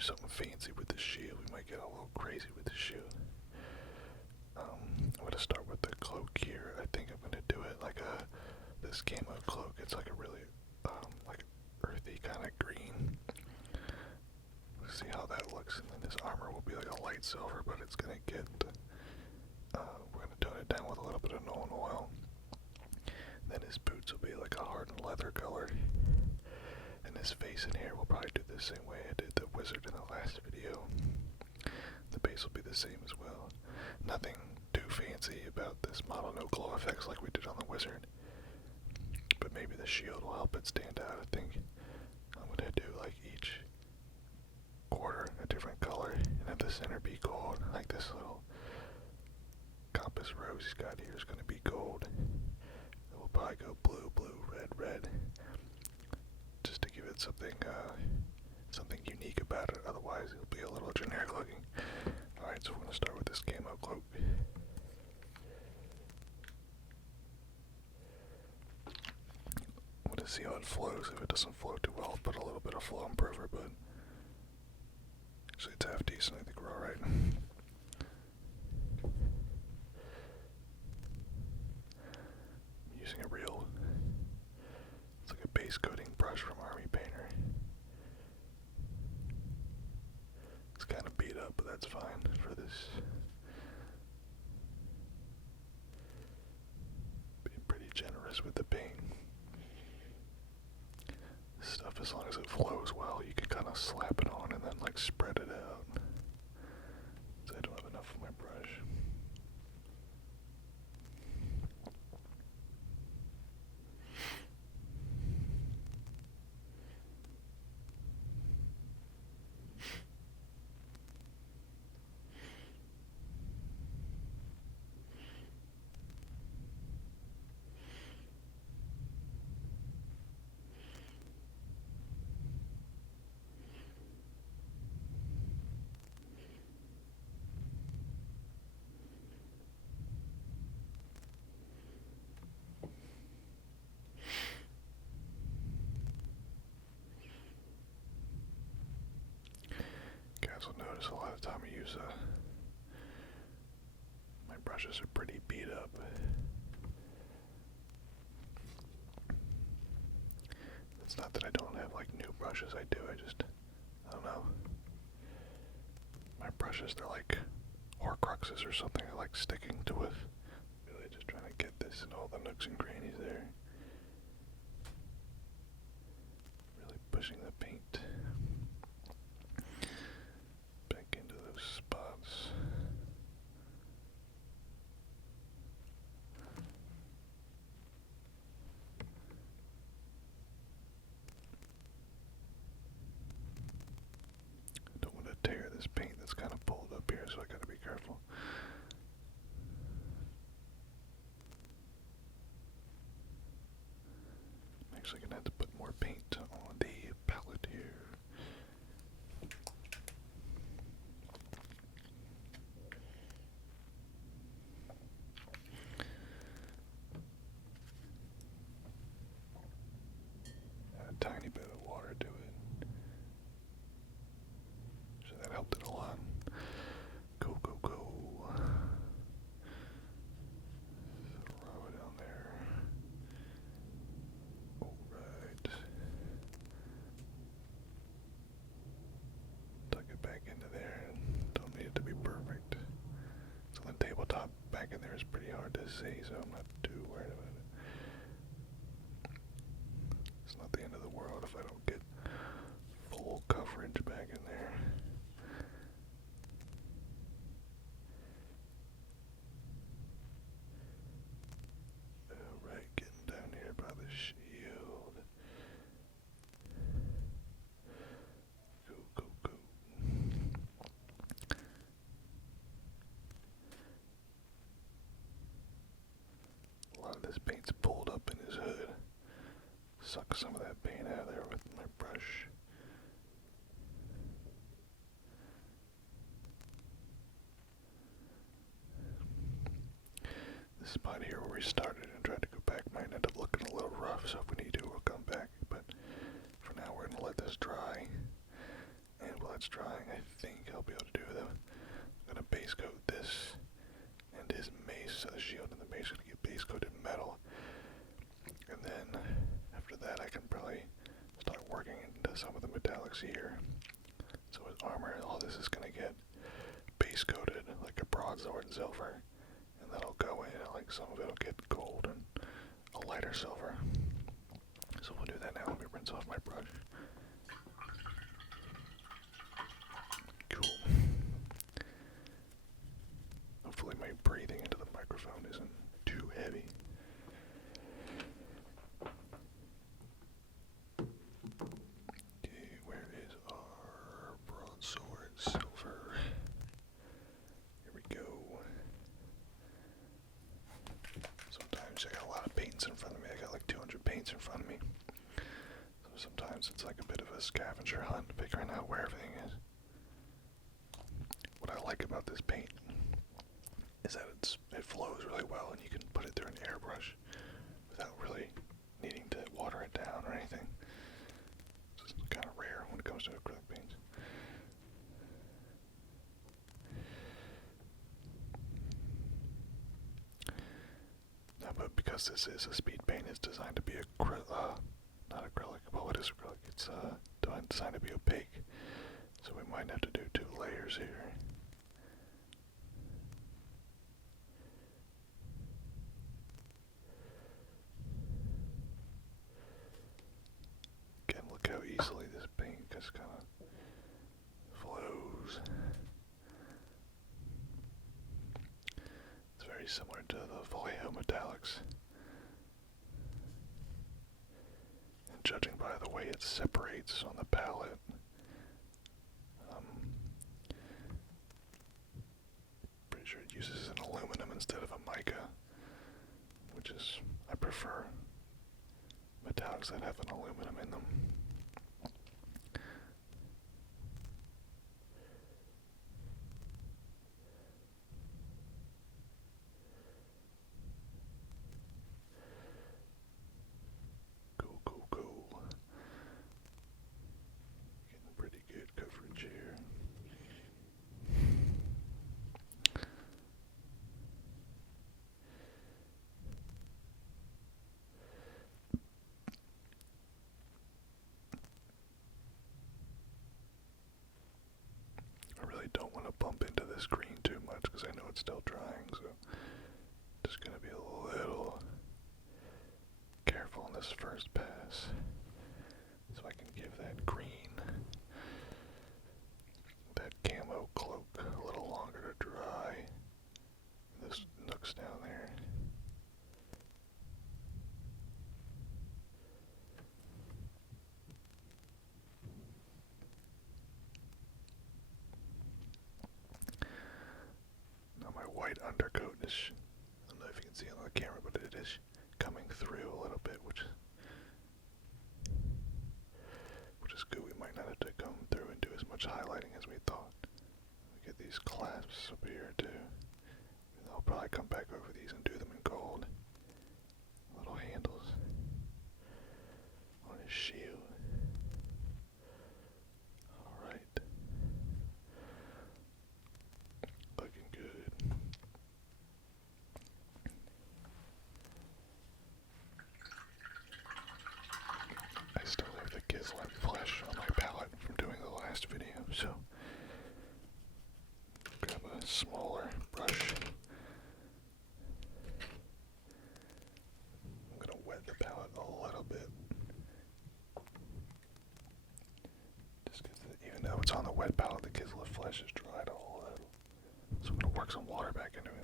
do something fancy with the shield. We might get a little crazy with the shield. I'm gonna start with the cloak here. I think I'm gonna do it like this camo cloak. It's like a really like earthy kind of green. Let's see how that looks. And then this armor will be like a light silver, but it's gonna get. We're gonna tone it down with a little bit of Nolan oil. Then his boots will be like a hardened leather color. And his face in here will probably do the same way I did the wizard in the last video. The base will be the same as well. Nothing too fancy about this model, no glow effects like we did on the wizard. But maybe the shield will help it stand out. I think I'm gonna do like each quarter a different color and have the center be gold. Like this little compass rose he's got here is gonna be gold. It will probably go blue, blue, red, red. Just to give it something unique about it, otherwise it'll be a little generic looking. Alright, so we're going to start with this camo cloak. I'm going to see how it flows. If it doesn't flow too well, I'll put a little bit of flow improver, but actually it's half decent. I think we're alright. I'm using a real, it's like a base coating brush from Army Painter. It's kind of beat up, but that's fine for this. Being pretty generous with the paint. This stuff, as long as it flows well, you can kind of slap it on and then like spread it out. So I don't have enough of my brush. Guys will notice a lot of time I use my brushes are pretty beat up. It's not that I don't have like new brushes, I do, I don't know. My brushes, they're like Horcruxes or something. I like sticking to it. Really just trying to get this in all the nooks and crannies there. Really pushing the paint back into those spots. I don't want to tear this paint that's kind of pulled up here, so I gotta be careful. I'm actually gonna have to put more paint on the palette here. Add a tiny bit of water to it. So that helped it a lot. Go, go, go. Throw it down there. Alright. Tuck it back into there. Don't need it to be perfect. So the tabletop back in there is pretty hard to see, so I'm not too worried about it. It's not the end of the world if I don't get full coverage back in there. Alright, getting down here by the shield. Go, go, go. A lot of this paint's pulled up in his hood. Suck some of that paint out of there with my brush. This spot here where we started and tried to go back might end up looking a little rough, so if we need to, we'll come back. But for now, we're going to let this dry, and we'll it's drying, I think I'll be able to do it. I'm gonna base coat this and his mace, so the shield and the mace are gonna get base coated metal. And then after that I can probably start working into some of the metallics here. So his armor, all this is gonna get base coated like a broadsword in silver. And that'll go in, like some of it'll get gold and a lighter silver. So we'll do that now. Let me rinse off my brush. Cool. Hopefully my breathing into the microphone isn't too heavy. Okay, where is our broadsword silver? Here we go. Sometimes I got a lot of paints in front of me. I got like 200 paints in front of me. So sometimes it's like a bit of a scavenger hunt, figuring out where everything is. What I like about this paint is that it flows really well and you can put it through an airbrush without really needing to water it down or anything. It's kind of rare when it comes to acrylic paints. No, but because this is a speed paint, it's designed to be not acrylic. Well, it is acrylic. It's designed to be opaque, so we might have to do 2 layers here. Again, look how easily this paint just kind of flows. It's very similar to the Vallejo metallics. And judging by the way it separates on the palette, pretty sure it uses an aluminum instead of a mica, which is, I prefer metallics that have an aluminum in them. Cool. Getting pretty good coverage here. I really don't want to bump into this green too much because I know it's still drying, so just gonna be a little careful on this first pass so I can give that green, that camo cloak a little longer to dry. This nooks down there. Now my white undercoat is, I don't know if you can see it on the camera, but it is coming through a little bit, which is good. We might not have to come through and do as much highlighting as we thought. We get these clasps up here too. I'll probably come back over these and do them in gold. Little handles on his shield. Alright. Looking good. I still have the Kislev flesh on my palette from doing the last video, so grab a smaller brush. I'm gonna wet the palette a little bit. Just because even though it's on the wet palette, the Kislev flesh is dried a little. So I'm gonna work some water back into it.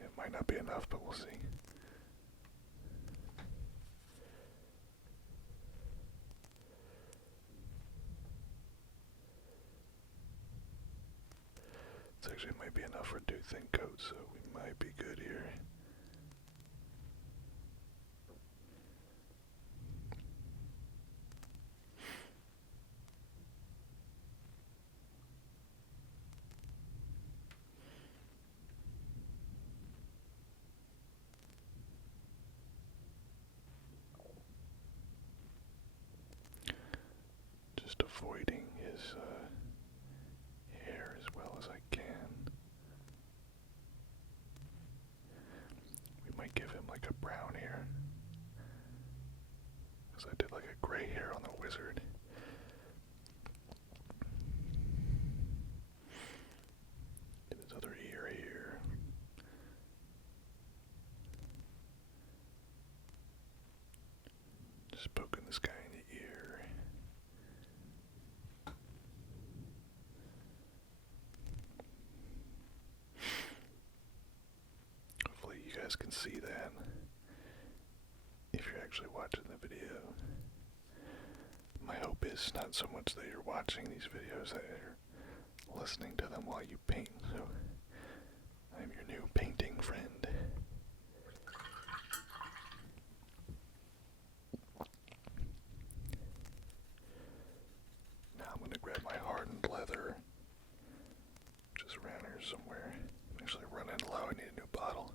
It might not be enough, but we'll see. This actually might be enough for 2 thin coats, so we might be good here. guys can see that if you're actually watching the video. My hope is not so much that you're watching these videos, that you're listening to them while you paint. So, I'm your new painting friend. Now I'm going to grab my hardened leather, just around here somewhere. I'm actually running low, I need a new bottle.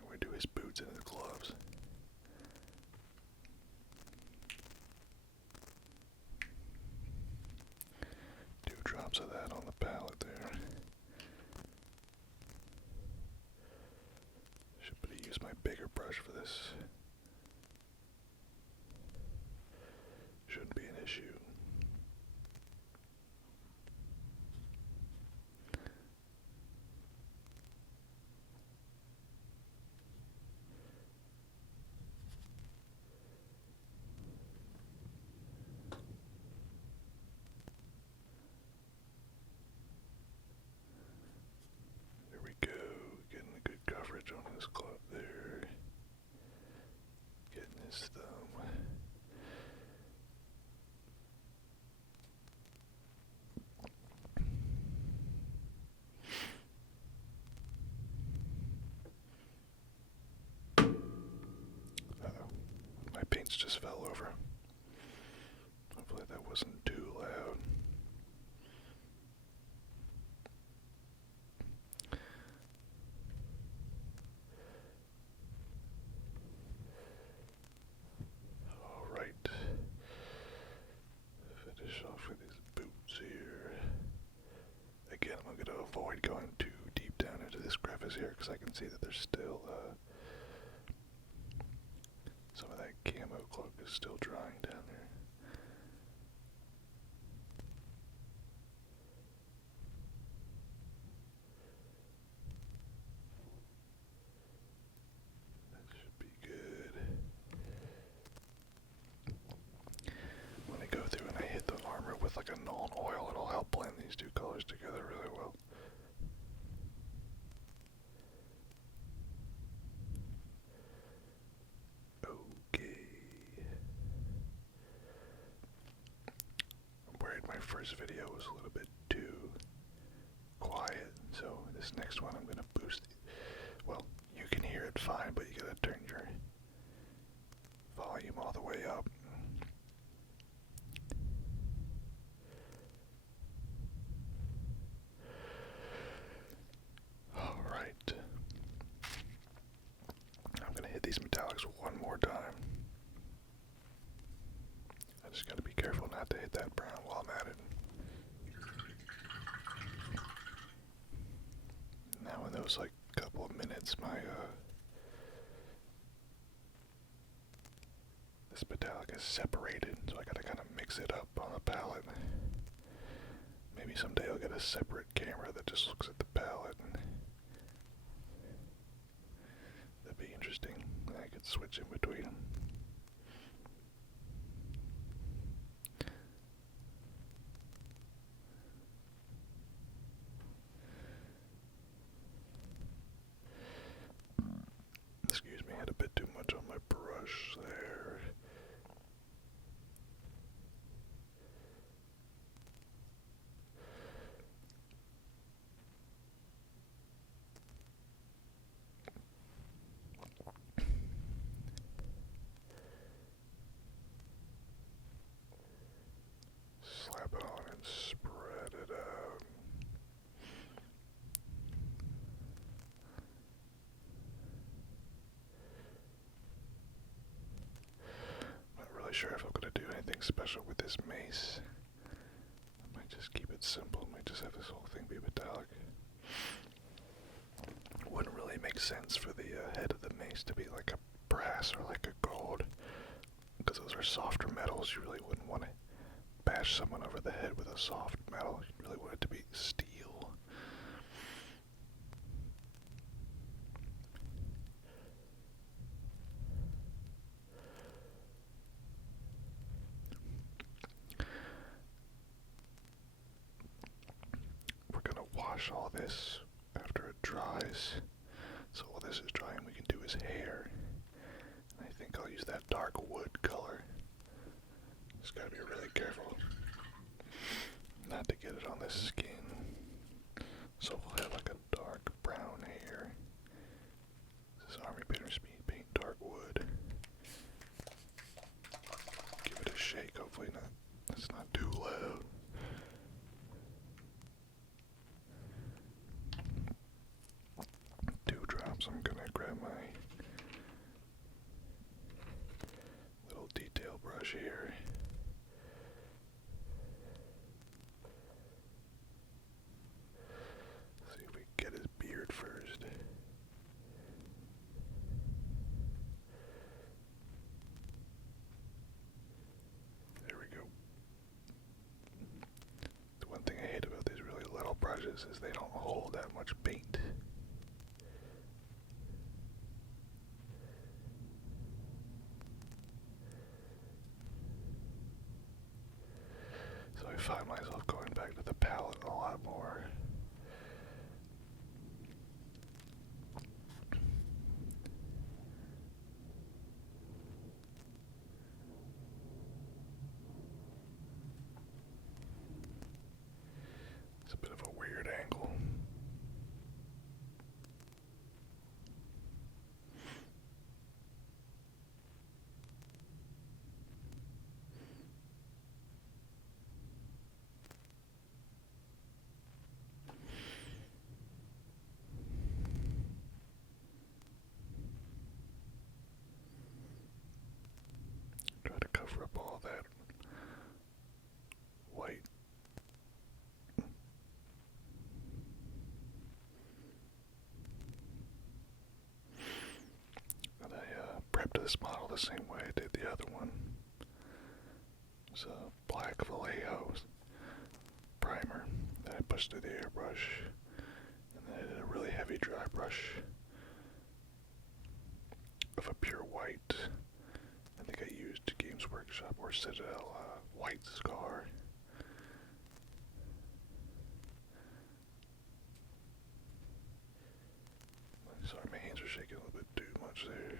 And we do his boots and his gloves. Drops of that on the palette there. Should probably use my bigger brush for this. Shouldn't be an issue. There we go, getting a good coverage on his glove there. Getting his thumb. Uh-oh, my paints just fell over. Hopefully that wasn't too loud. Alright. Finish off with his boots here. Again, I'm going to avoid going too deep down into this crevice here because I can see that there's still some of that camo cloak is still drying down there. That should be good. When I go through and I hit the armor with like a Nuln oil, it'll help blend these two colors together really well. Okay. I'm worried my first video was a little bit too quiet, so this next one I'm going to boost it. Well, you can hear it fine, but you gotta turn your volume all the way up. Alright. I'm gonna hit these metallics one more time. I just gotta be careful not to hit that brown while I'm at it. Now in those like couple of minutes, my this metallic is separated, so I gotta kind of mix it up on the palette. Maybe someday I'll get a separate camera that just looks at the palette. That'd be interesting. I could switch in between them. Excuse me, I had a bit too much on my brush there. Slap it on and spread it out. Not really sure if I'm going to do anything special with this mace. I might just keep it simple. Might just have this whole thing be metallic. Wouldn't really make sense for the head of the mace to be like a brass or like a gold, because those are softer metals. You really wouldn't want to bash someone over the head with a soft metal. You really want it to be steel. We're gonna wash all this after dries. So while this is drying, we can do his hair. I think I'll use that dark wood color. Just gotta be really careful not to get it on the skin. So we'll have like a dark brown hair. This is Army Painter Speed Paint Dark Wood. Give it a shake, hopefully not. It's not too loud. Two drops. I'm gonna grab my little detail brush here. See if we can get his beard first. There we go. The one thing I hate about these really little brushes is they don't hold that much paint. So I find myself going back to the palette a lot more. It's a bit of a weird angle. Try to cover up all that white. And I prepped this model the same way I did the other one. It's a black Vallejo primer that I pushed through the airbrush, and then I did a really heavy dry brush of a pure white. I think I used Games Workshop or Citadel White Scar. Sorry, my hands are shaking a little bit too much there.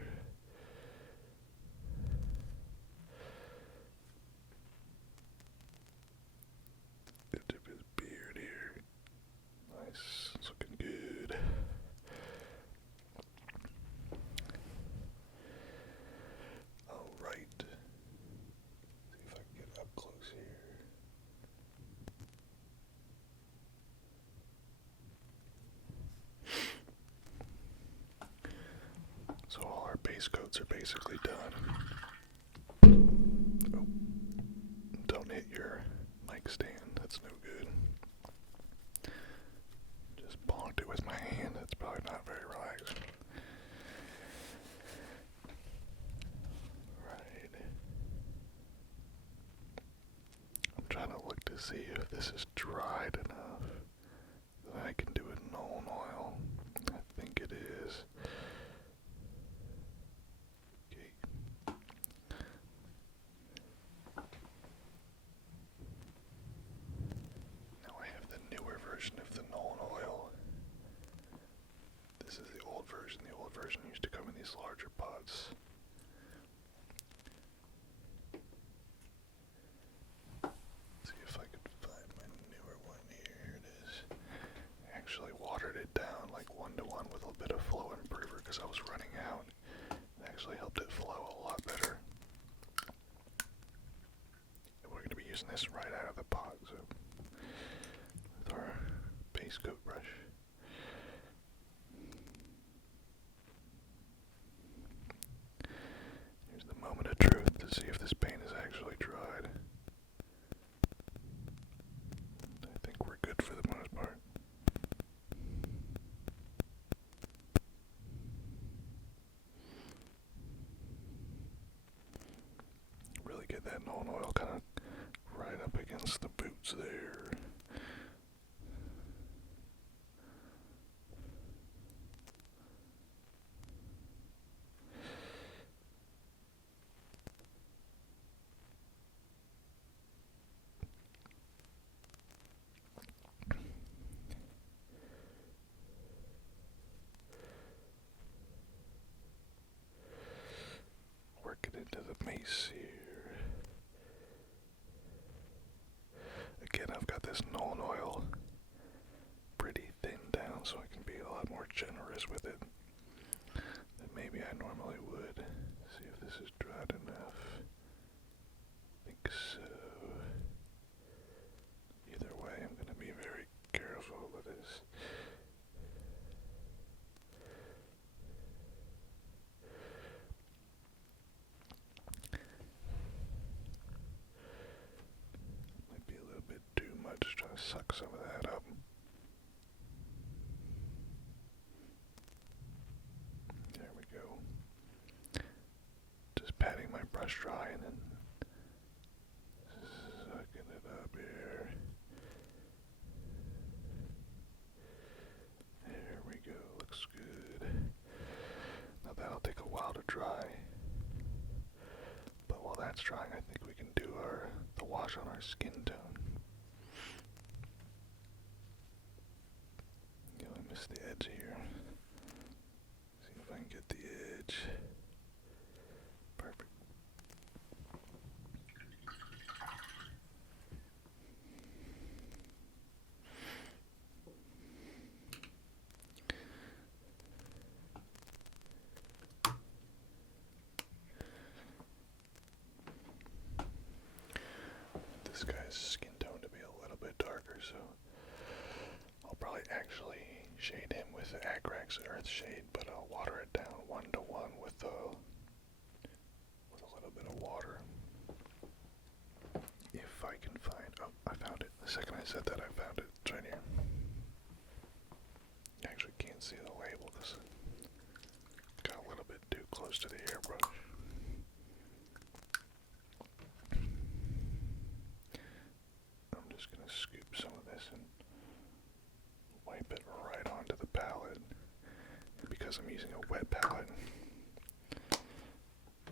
The tip of his beard here. Nice, it's looking good. Alright. See if I can get up close here. So all our base coats are basically done. Oh, don't hit your mic stand, that's no good. Just bonked it with my hand, that's probably not very relaxing. Right. I'm trying to look to see if this is dried enough that I can do it in Nuln Oil. I think it is. Okay. Now I have the newer version of the Nuln Oil. This is the old version. The old version used to come in these larger pots. See if I could find my newer one here. Here it is. I actually watered it down like 1-to-1 with a bit of flow improver because I was running out. It actually helped it flow a lot better. And we're going to be using this right out of the pot, so with our base coat brush. Here's the moment of truth to see if this paint is actually dried. I think we're good for the most part. Really get that Nuln Oil kind of right up against the boots there. this Nuln Oil pretty thin down so I can be a lot more generous with it than maybe I normally would. See if this is dried enough. I think so. Either way, I'm going to be very careful with this. Might be a little bit too much, trying to suck some of that up. There we go. Just patting my brush dry and then sucking it up here. There we go, looks good. Now that'll take a while to dry. But while that's drying, I think we can do the wash on our skin tone. You know, I missed the edge here. See if I can get the edge. Perfect. This guy's skin tone to be a little bit darker, so I'll probably actually shade him with the Agrax Earth Shade, but I'll water it down 1:1 with a little bit of water. If I can find, oh, I found it. The second I said that, I found it. It's right here. You actually can't see the label because it got a little bit too close to the hairbrush. I'm just going to scoop some of this and wipe it right onto the palette. And because I'm using a wet palette,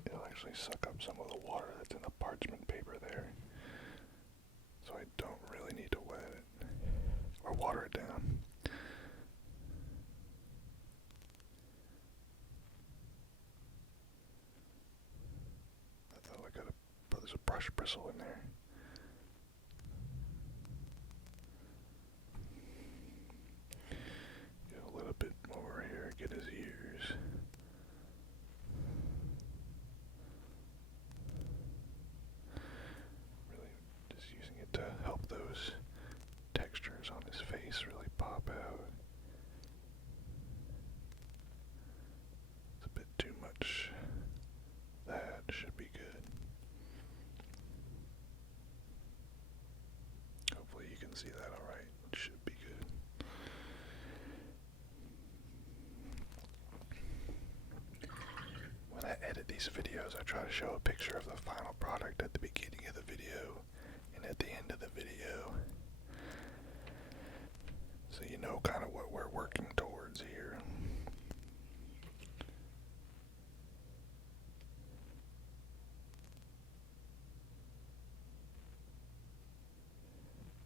it'll actually suck up some of the water that's in the parchment paper there. So I don't really need to wet it or water it down. Oh, I gotta, there's a brush bristle in there. Get a little bit more here, get his ears. Really just using it to help those textures on his face really pop out. It's a bit too much. That should be good. Hopefully you can see that alright. It should be good. When I edit these videos, I try to show a picture of the final product at the beginning of the video and at the end of the video, so you know kind of what we're working towards here.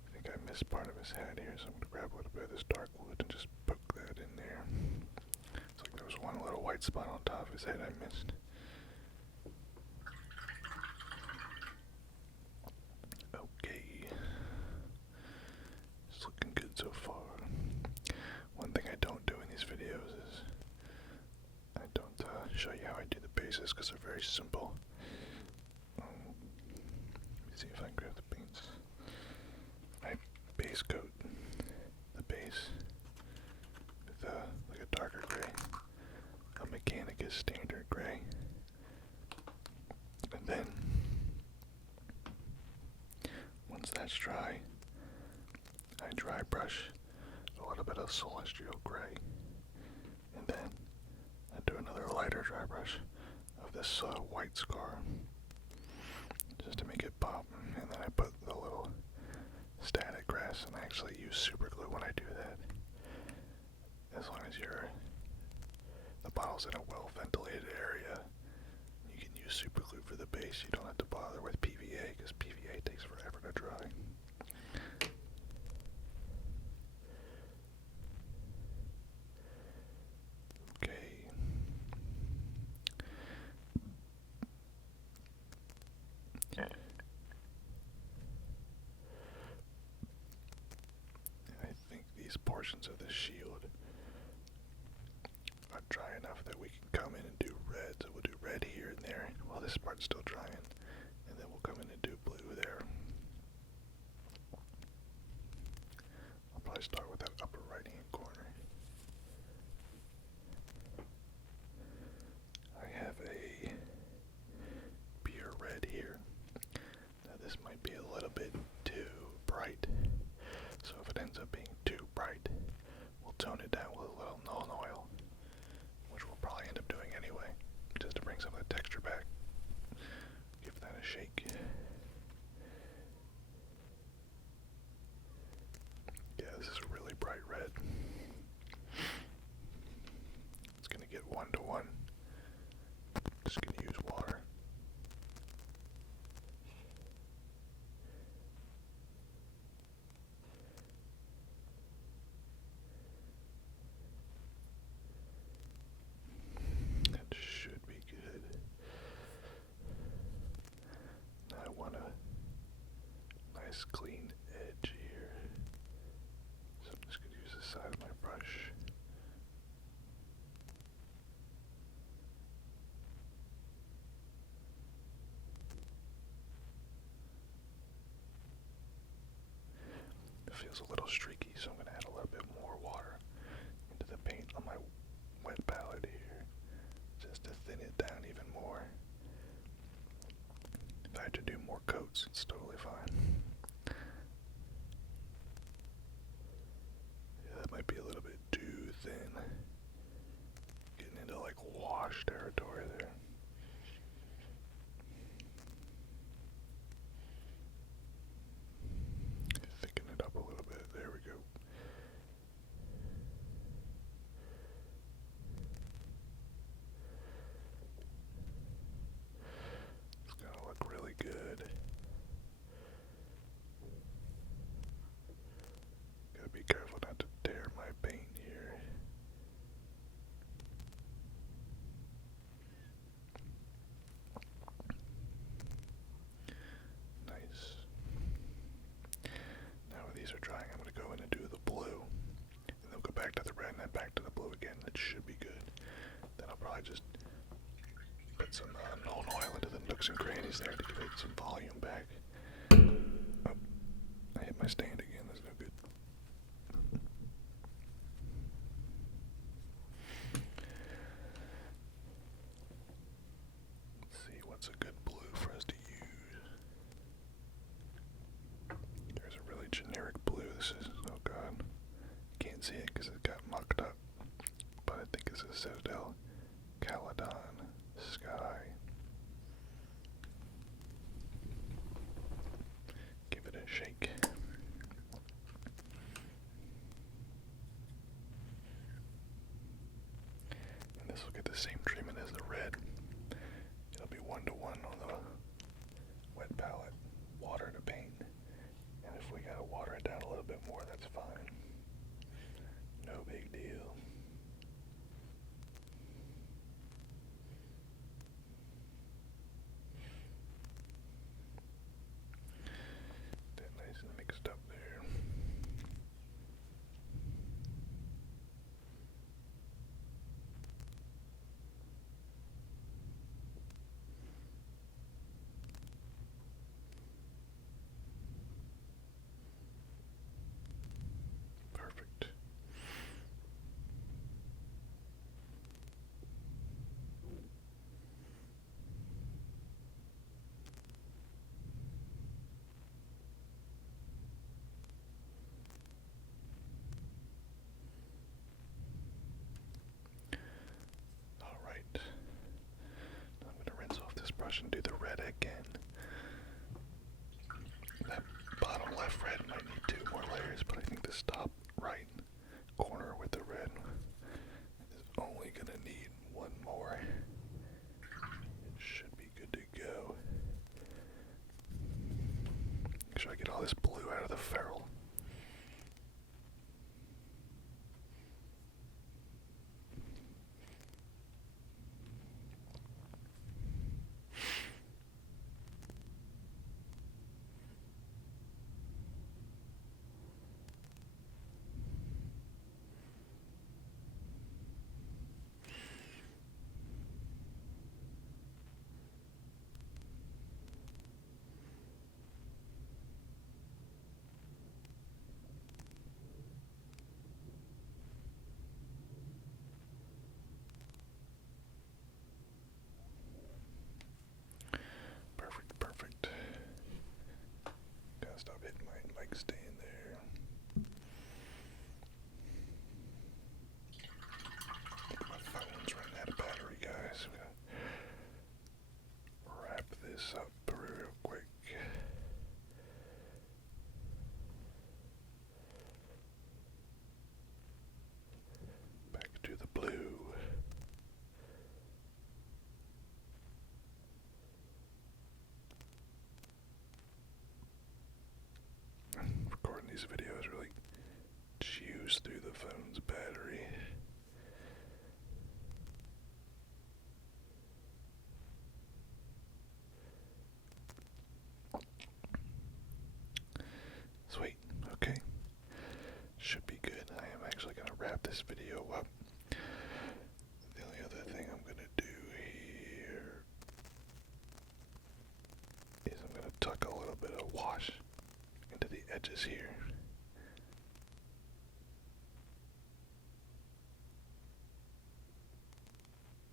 I think I missed part of his head here, so I'm going to grab a little bit of this dark wood and just poke that in there. It's like there was one little white spot on top of his head I missed. Okay. It's looking good so far. One thing I don't do in these videos is I don't show you how I do the bases because they're very simple. Let me see if I can grab the paints. I base coat the base with like a darker gray. A Mechanicus standard gray. And then once that's dry, I dry brush a little bit of celestial gray, and then I do another lighter dry brush of this white scar, just to make it pop, and then I put the little static grass, and I actually use super glue when I do that, as long as the bottle's in a well ventilated area. You can use super glue for the base. You don't have to bother with PVA because PVA takes forever to dry. Okay. portions of the shield are dry enough that we can come in and do red. So we'll do red here and there while this part's still drying, and then we'll come in and do blue there. I'll probably start with that upper right hand corner. I have a pure red here. Now this might be a little bit too bright, so if it ends up being too bright, we'll tone it down with a little Nuln Oil, which we'll probably end up doing anyway, just to bring some of the texture back. Give that a shake. Yeah, this is a really bright red. It's gonna get 1-to-1. Just gonna use water. That should be good. Now I want a nice clean edge here. So I'm just gonna use the side of my brush. It feels a little streaky, so I'm going to add a little bit more water into the paint on my wet palette here, just to thin it down even more. If I had to do more coats, it's totally fine. Yeah, that might be a little bit too thin. Getting into like wash territory there. Thicken it up a little bit. There we go. It's gonna look really good. Gotta be careful not to tear my paint here. Nice. Now when these are drying, I'm going to go in and do the blue. And then go back to the red and then back to the blue again. That should be good. Then I'll probably just put some Nuln Oil into the nooks and crannies there to create some volume back. Oh, I hit my stand again. That's no good. Let's see, what's a good blue for us to use? There's a really generic blue. This is, oh god, can't see it because it got mucked up, but I think it's a Citadel Caledon Sky. Give it a shake. And this will get the same treatment as the red. It'll be 1-to-1 on the wet palette, water to paint. And if we gotta water it down a little bit more, that's fine. No big deal. That nice and mixed up there. Okay, should be good. I am actually going to wrap this video up. The only other thing I'm going to do here is I'm going to tuck a little bit of wash into the edges here.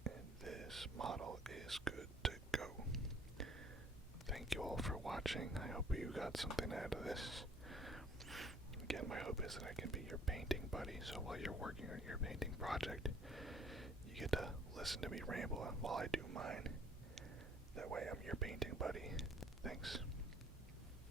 And this model is good to go. Thank you all for watching. I hope you got something out of this. Again, my hope is that I can be your painting buddy, so while you're working on your painting project, you get to listen to me ramble while I do mine. That way I'm your painting buddy. Thanks.